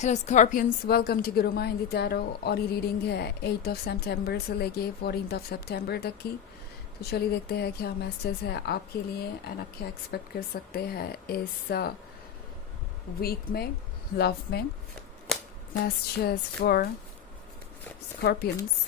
Hello Scorpions, welcome to Guru Hindi tarot. और ये reading है 8 ऑफ सितंबर से लेके 14 ऑफ सितंबर तक की। तो चलिए देखते हैं क्या मैसेजेस है आपके लिए एंड आप क्या एक्सपेक्ट कर सकते हैं इस वीक में लव में। Messages for scorpions.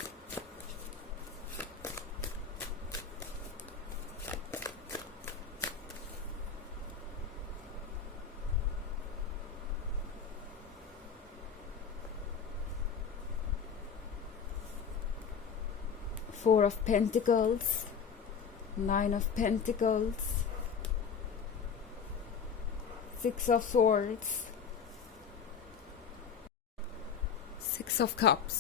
Four of Pentacles, Nine of Pentacles, Six of Swords, Six of Cups।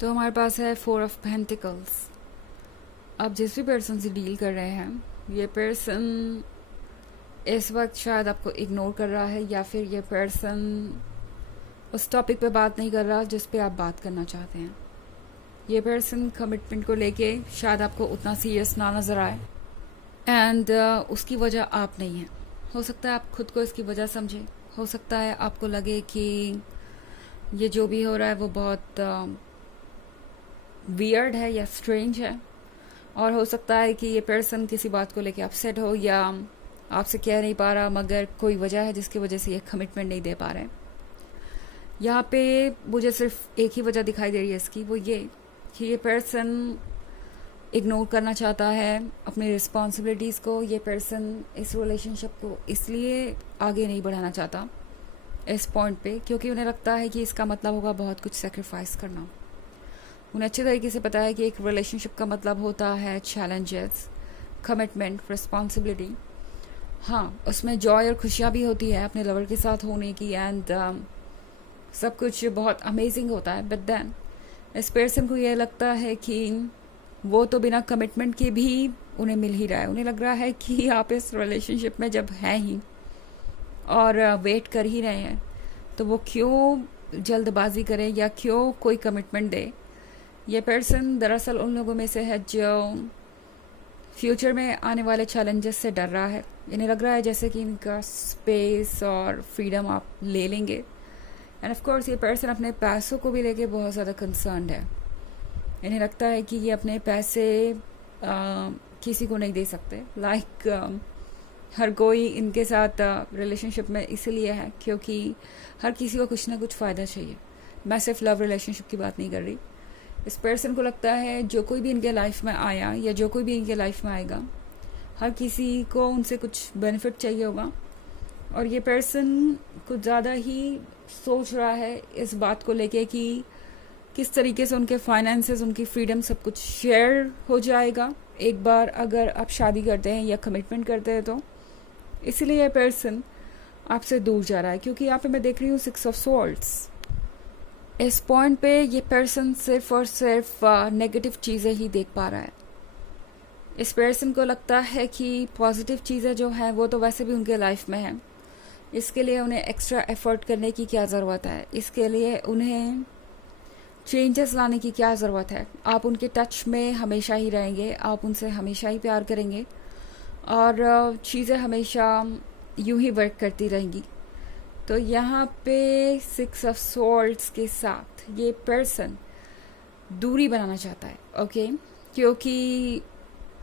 तो हमारे पास है Four of Pentacles। अब जिस भी पर्सन से डील कर रहे हैं, ये पर्सन इस वक्त शायद आपको इग्नोर कर रहा है, या फिर ये पर्सन उस टॉपिक पे बात नहीं कर रहा जिस पे आप बात करना चाहते हैं। ये पर्सन कमिटमेंट को लेके शायद आपको उतना सीरियस ना नज़र आए एंड उसकी वजह आप नहीं है। हो सकता है आप खुद को इसकी वजह समझें, हो सकता है आपको लगे कि ये जो भी हो रहा है वो बहुत वियर्ड है या स्ट्रेंज है, और हो सकता है कि ये पर्सन किसी बात को लेके अपसेट हो या आपसे कह नहीं पा रहा, मगर कोई वजह है जिसकी वजह से ये कमिटमेंट नहीं दे पा रहे। यहाँ पे मुझे सिर्फ एक ही वजह दिखाई दे रही है इसकी, वो ये कि ये पर्सन इग्नोर करना चाहता है अपनी रिस्पॉन्सिबिलिटीज़ को। ये पर्सन इस रिलेशनशिप को इसलिए आगे नहीं बढ़ाना चाहता इस पॉइंट पे क्योंकि उन्हें लगता है कि इसका मतलब होगा बहुत कुछ सेक्रीफाइस करना। उन्हें अच्छे तरीके से पता है कि एक रिलेशनशिप का मतलब होता है चैलेंजेस, कमिटमेंट, रिस्पॉन्सिबिलिटी। हाँ, उसमें जॉय और खुशियाँ भी होती है अपने लवर के साथ होने की एंड सब कुछ बहुत अमेजिंग होता है, बट देन इस पर्सन को ये लगता है कि वो तो बिना कमिटमेंट के भी उन्हें मिल ही रहा है। उन्हें लग रहा है कि आप इस रिलेशनशिप में जब हैं ही और वेट कर ही रहे हैं तो वो क्यों जल्दबाजी करें या क्यों कोई कमिटमेंट दे। ये पर्सन दरअसल उन लोगों में से है जो फ्यूचर में आने वाले चैलेंजेस से डर रहा है। इन्हें लग रहा है जैसे कि इनका स्पेस और फ्रीडम आप ले लेंगे एंड ऑफ कोर्स ये पर्सन अपने पैसों को भी लेके बहुत ज़्यादा कंसर्न्ड है। इन्हें लगता है कि ये अपने पैसे किसी को नहीं दे सकते। हर कोई इनके साथ रिलेशनशिप में इसीलिए है क्योंकि हर किसी को कुछ ना कुछ फ़ायदा चाहिए। मैं सिर्फ लव रिलेशनशिप की बात नहीं कर रही। इस पर्सन को लगता है जो कोई भी इनके लाइफ में आया या जो कोई भी इनके लाइफ में आएगा, हर किसी को उनसे कुछ बेनिफिट चाहिए होगा, और ये पर्सन कुछ ज़्यादा ही सोच रहा है इस बात को लेके कि किस तरीके से उनके फाइनेंसेस, उनकी फ्रीडम, सब कुछ शेयर हो जाएगा एक बार अगर आप शादी करते हैं या कमिटमेंट करते हैं तो। इसीलिए ये पर्सन आपसे दूर जा रहा है क्योंकि यहाँ पे मैं देख रही हूँ 6 ऑफ स्वॉर्ड्स। इस पॉइंट पे ये पर्सन सिर्फ और सिर्फ नेगेटिव चीज़ें ही देख पा रहा है। इस पर्सन को लगता है कि पॉजिटिव चीज़ें जो हैं वो तो वैसे भी उनके लाइफ में हैं, इसके लिए उन्हें एक्स्ट्रा एफर्ट करने की क्या ज़रूरत है, इसके लिए उन्हें चेंजेस लाने की क्या ज़रूरत है। आप उनके टच में हमेशा ही रहेंगे, आप उनसे हमेशा ही प्यार करेंगे और चीज़ें हमेशा यूं ही वर्क करती रहेंगी। तो यहाँ पे 6 ऑफ स्वॉर्ड्स के साथ ये पर्सन दूरी बनाना चाहता है, ओके, क्योंकि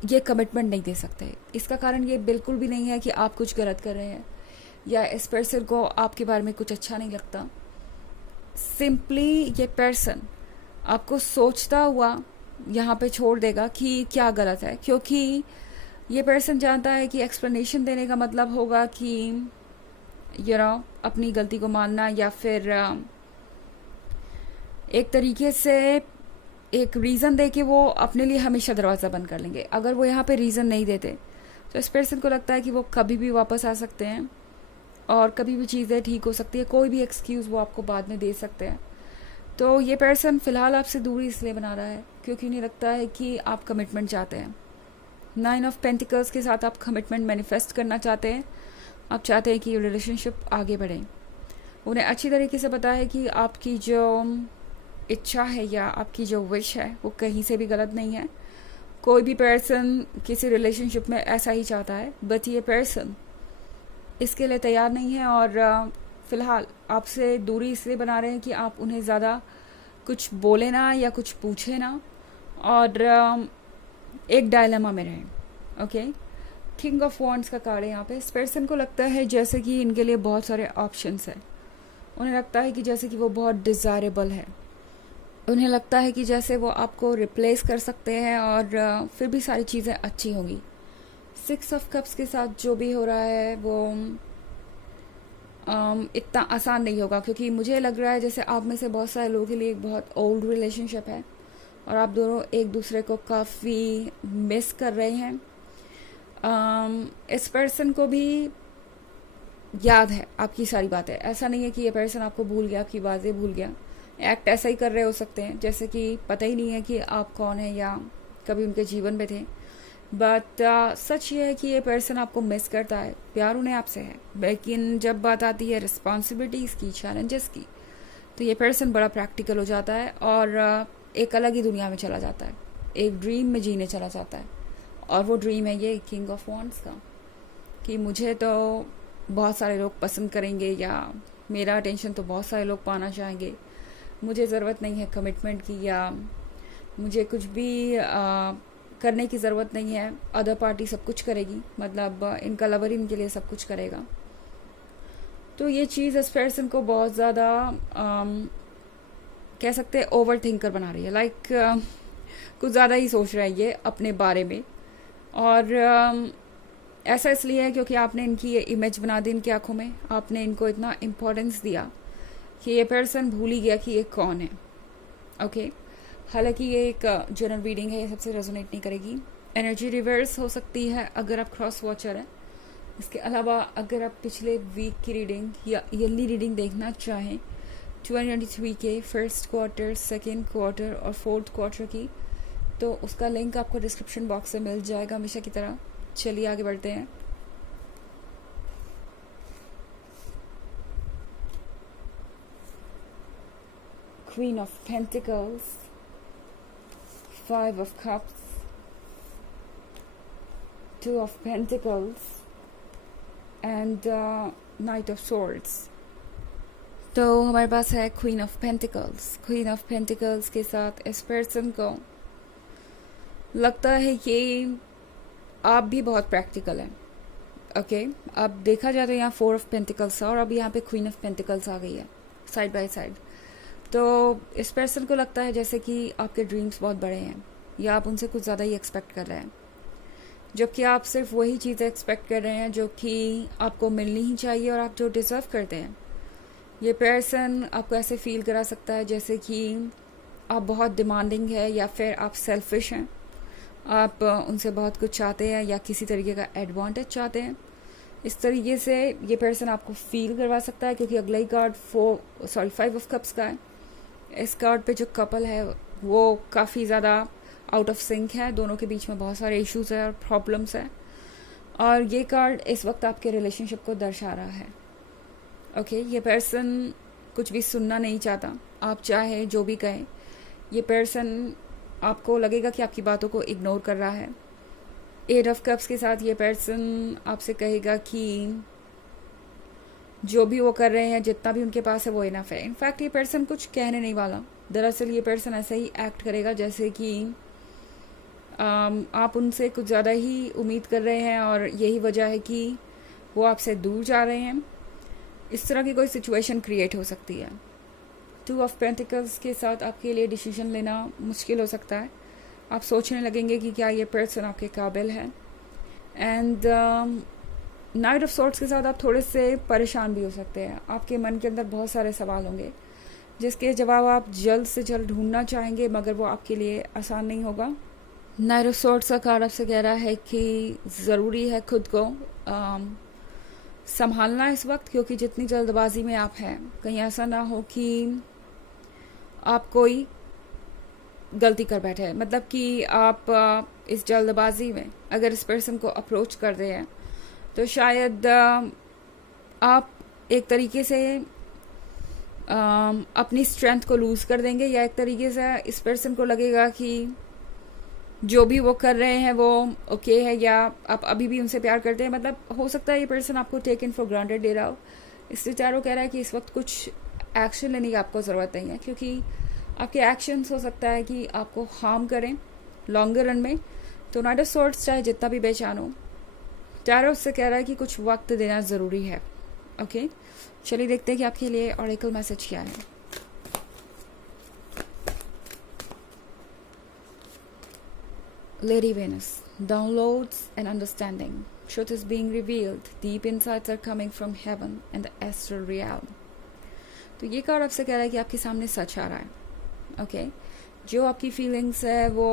ये कमिटमेंट नहीं दे सकते। इसका कारण ये बिल्कुल भी नहीं है कि आप कुछ गलत कर रहे हैं या इस पर्सन को आपके बारे में कुछ अच्छा नहीं लगता। सिंपली ये पर्सन आपको सोचता हुआ यहाँ पे छोड़ देगा कि क्या गलत है, क्योंकि ये पर्सन जानता है कि एक्सप्लेनेशन देने का मतलब होगा कि अपनी गलती को मानना या फिर एक तरीके से एक रीज़न दे के वो अपने लिए हमेशा दरवाज़ा बंद कर लेंगे। अगर वो यहाँ पे रीज़न नहीं देते तो इस पर्सन को लगता है कि वो कभी भी वापस आ सकते हैं और कभी भी चीज़ें ठीक हो सकती है, कोई भी एक्सक्यूज़ वो आपको बाद में दे सकते हैं। तो ये पर्सन फ़िलहाल आपसे दूरी इसलिए बना रहा है क्योंकि उन्हें लगता है कि आप कमिटमेंट चाहते हैं। 9 ऑफ पेंटिकल्स के साथ आप कमिटमेंट मैनिफेस्ट करना चाहते हैं। आप चाहते हैं कि ये रिलेशनशिप आगे बढ़े। उन्हें अच्छी तरीके से पता है कि आपकी जो इच्छा है या आपकी जो विश है वो कहीं से भी गलत नहीं है। कोई भी पर्सन किसी रिलेशनशिप में ऐसा ही चाहता है, बट ये पर्सन इसके लिए तैयार नहीं है और फ़िलहाल आपसे दूरी इसलिए बना रहे हैं कि आप उन्हें ज़्यादा कुछ बोले ना या कुछ पूछे ना, और एक डायलेमा में रहें। ओके, किंग ऑफ वॉन्ड्स का कार्ड है यहाँ पे। इस पर्सन को लगता है जैसे कि इनके लिए बहुत सारे ऑप्शंस हैं। उन्हें लगता है कि जैसे कि वो बहुत डिज़ायरेबल है। उन्हें लगता है कि जैसे वो आपको रिप्लेस कर सकते हैं और फिर भी सारी चीज़ें अच्छी होंगी। 6 ऑफ कप्स के साथ जो भी हो रहा है वो इतना आसान नहीं होगा, क्योंकि मुझे लग रहा है जैसे आप में से बहुत सारे लोगों के लिए एक बहुत ओल्ड रिलेशनशिप है और आप दोनों एक दूसरे को काफ़ी मिस कर रहे हैं। इस पर्सन को भी याद है आपकी सारी बातें। ऐसा नहीं है कि ये पर्सन आपको भूल गया, आपकी बातें भूल गया। एक्ट ऐसा ही कर रहे हो सकते हैं जैसे कि पता ही नहीं है कि आप कौन है या कभी उनके जीवन में थे। बट सच ये है कि ये पर्सन आपको मिस करता है, प्यार उन्हें आपसे है, लेकिन जब बात आती है रिस्पॉन्सिबिलिटीज़ की, चैलेंजेस की, तो ये पर्सन बड़ा प्रैक्टिकल हो जाता है और एक अलग ही दुनिया में चला जाता है, एक ड्रीम में जीने चला जाता है। और वो ड्रीम है ये किंग ऑफ वॉन्ड्स का, कि मुझे तो बहुत सारे लोग पसंद करेंगे या मेरा अटेंशन तो बहुत सारे लोग पाना चाहेंगे, मुझे ज़रूरत नहीं है कमिटमेंट की या मुझे कुछ भी करने की ज़रूरत नहीं है, अदर पार्टी सब कुछ करेगी, मतलब इनका लवर इनके लिए सब कुछ करेगा। तो ये चीज़ इस पर्सन को बहुत ज़्यादा कह सकते हैं ओवर थिंकर बना रही है। लाइक कुछ ज़्यादा ही सोच रहा है ये अपने बारे में। और ऐसा इसलिए है क्योंकि आपने इनकी ये इमेज बना दी इनकी आंखों में, आपने इनको इतना इम्पोर्टेंस दिया कि ये पर्सन भूल ही गया कि ये कौन है। ओके, हालांकि ये एक जनरल रीडिंग है, ये सबसे रेजोनेट नहीं करेगी। एनर्जी रिवर्स हो सकती है अगर आप क्रॉस वॉचर हैं। इसके अलावा अगर आप पिछले वीक की रीडिंग या ईयरली रीडिंग देखना चाहें 2023 के फर्स्ट क्वार्टर, सेकेंड क्वार्टर और फोर्थ क्वार्टर की, तो उसका लिंक आपको डिस्क्रिप्शन बॉक्स में मिल जाएगा हमेशा की तरह। चलिए आगे बढ़ते हैं। Queen of Pentacles, 5 of Cups, 2 of Pentacles and Knight of Swords। तो हमारे पास है queen of pentacles. Queen of pentacles के साथ इस पर्सन को लगता है कि आप भी बहुत प्रैक्टिकल हैं। ओके, अब देखा जाए तो यहाँ 4 ऑफ पेंटिकल्स और अब यहाँ पे क्वीन ऑफ पेंटिकल्स आ गई है साइड बाय साइड। तो इस पर्सन को लगता है जैसे कि आपके ड्रीम्स बहुत बड़े हैं या आप उनसे कुछ ज़्यादा ही एक्सपेक्ट कर रहे हैं, जबकि आप सिर्फ वही चीज़ें एक्सपेक्ट कर रहे हैं जो कि आपको मिलनी ही चाहिए और आप जो डिज़र्व करते हैं। ये पर्सन आपको ऐसे फील करा सकता है जैसे कि आप बहुत डिमांडिंग है या फिर आप सेल्फिश हैं, आप उनसे बहुत कुछ चाहते हैं या किसी तरीके का एडवांटेज चाहते हैं। इस तरीके से ये पर्सन आपको फील करवा सकता है, क्योंकि अगला ही कार्ड 5 ऑफ कप्स का है। इस कार्ड पे जो कपल है वो काफ़ी ज़्यादा आउट ऑफ सिंक है, दोनों के बीच में बहुत सारे इश्यूज है और प्रॉब्लम्स है, और ये कार्ड इस वक्त आपके रिलेशनशिप को दर्शा रहा है। ओके, ये पर्सन कुछ भी सुनना नहीं चाहता, आप चाहे जो भी कहें। ये पर्सन आपको लगेगा कि आपकी बातों को इग्नोर कर रहा है। 8 ऑफ कप्स के साथ ये पर्सन आपसे कहेगा कि जो भी वो कर रहे हैं, जितना भी उनके पास है वो इनफ है। इनफैक्ट ये पर्सन कुछ कहने नहीं वाला। दरअसल ये पर्सन ऐसे ही एक्ट करेगा जैसे कि आप उनसे कुछ ज़्यादा ही उम्मीद कर रहे हैं और यही वजह है कि वो आपसे दूर जा रहे हैं। इस तरह की कोई सिचुएशन क्रिएट हो सकती है। 2 ऑफ पेंटिकल्स के साथ आपके लिए डिसीजन लेना मुश्किल हो सकता है। आप सोचने लगेंगे कि क्या ये पर्सन आपके काबिल है। एंड नाइट ऑफ सॉर्ट्स के साथ आप थोड़े से परेशान भी हो सकते हैं। आपके मन के अंदर बहुत सारे सवाल होंगे जिसके जवाब आप जल्द से जल्द ढूंढना चाहेंगे, मगर वो आपके लिए आसान नहीं होगा। नाइट ऑफ सॉर्ट्स का कार्ड आपसे कह रहा है कि ज़रूरी है खुद को संभालना इस वक्त, क्योंकि जितनी जल्दबाजी में आप हैं कहीं ऐसा ना हो कि आप कोई गलती कर बैठे। मतलब कि आप इस जल्दबाजी में अगर इस पर्सन को अप्रोच कर रहे हैं तो शायद आप एक तरीके से अपनी स्ट्रेंथ को लूज़ कर देंगे, या एक तरीके से इस पर्सन को लगेगा कि जो भी वो कर रहे हैं वो ओके है, या आप अभी भी उनसे प्यार करते हैं। मतलब हो सकता है ये पर्सन आपको टेकन फॉर ग्रांटेड ले रहा हो, इसलिए टैरो कह रहा है कि इस वक्त कुछ एक्शन लेने की आपको ज़रूरत नहीं है, क्योंकि आपके एक्शंस हो सकता है कि आपको हार्म करें लॉन्गर रन में। तो नाइट ऑफ सॉर्ड्स चाहे जितना भी बेचैन हो, टैरो उससे कह रहा है कि कुछ वक्त देना ज़रूरी है। ओके, चलिए देखते हैं कि आपके लिए ऑरेकल मैसेज क्या है। Lady Venus, downloads and understanding. Truth is being revealed. Deep insights are coming from heaven and the astral realm. तो ये कार्ड आपसे कह रहा है कि आपके सामने सच आ रहा है। ओके, जो आपकी फीलिंग्स है वो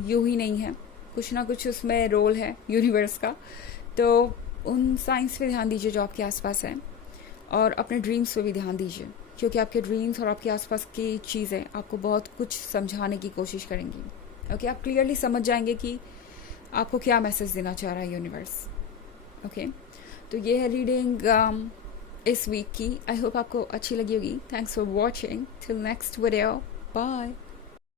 यूं ही नहीं है, कुछ ना कुछ उसमें रोल है यूनिवर्स का। तो उन साइंस पे ध्यान दीजिए जो आपके आसपास है, और अपने ड्रीम्स पे भी ध्यान दीजिए, क्योंकि आपके ड्रीम्स और आपके आसपास की चीज़ें आपको बहुत कुछ समझाने की कोशिश करेंगी। ओके, आप क्लियरली समझ जाएंगे कि आपको क्या मैसेज देना चाह रहा है यूनिवर्स। ओके, तो ये है रीडिंग इस वीक की। आई होप आपको अच्छी लगी होगी। Thanks for watching. Till next video, bye.